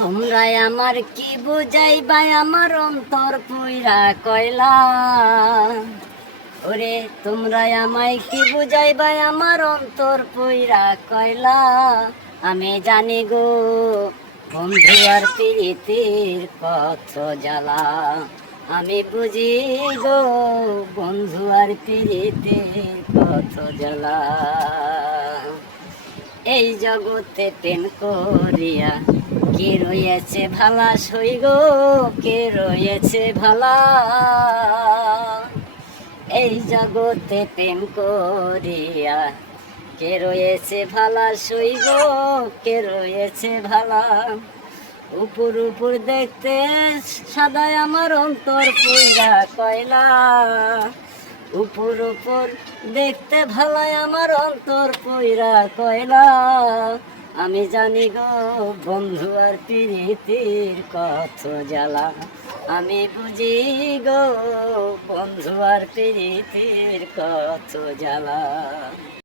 তোমরাই আমার কি বুঝাইবা আমার অন্তর পুইরা কয়লা। ওরে তোমরাই আমায় কি বুঝাইবা আমার অন্তর পুইরা কয়লা। আমি জানি গো বন্ধু আর প্রীতির কত জ্বালা। আমি বুঝি গো বন্ধু আর প্রীতির কত জ্বালা। এই জগতে প্রেম করিয়া কে রয়েছে ভালা সই গো, কে রয়েছে ভালা। এই জগতে প্রেম করিয়া কে রয়েছে ভালা সই গো, কে রয়েছে ভালা। উপর উপর দেখতে সাদায় আমার অন্তর পুইরা কয়লা। উপর উপর দেখতে ভালাই আমার অন্তর পুইরা কয়লা। আমি জানি গো বন্ধু আর প্রীতির কত জ্বালা। আমি বুঝি গো বন্ধু আর প্রীতির কত জ্বালা।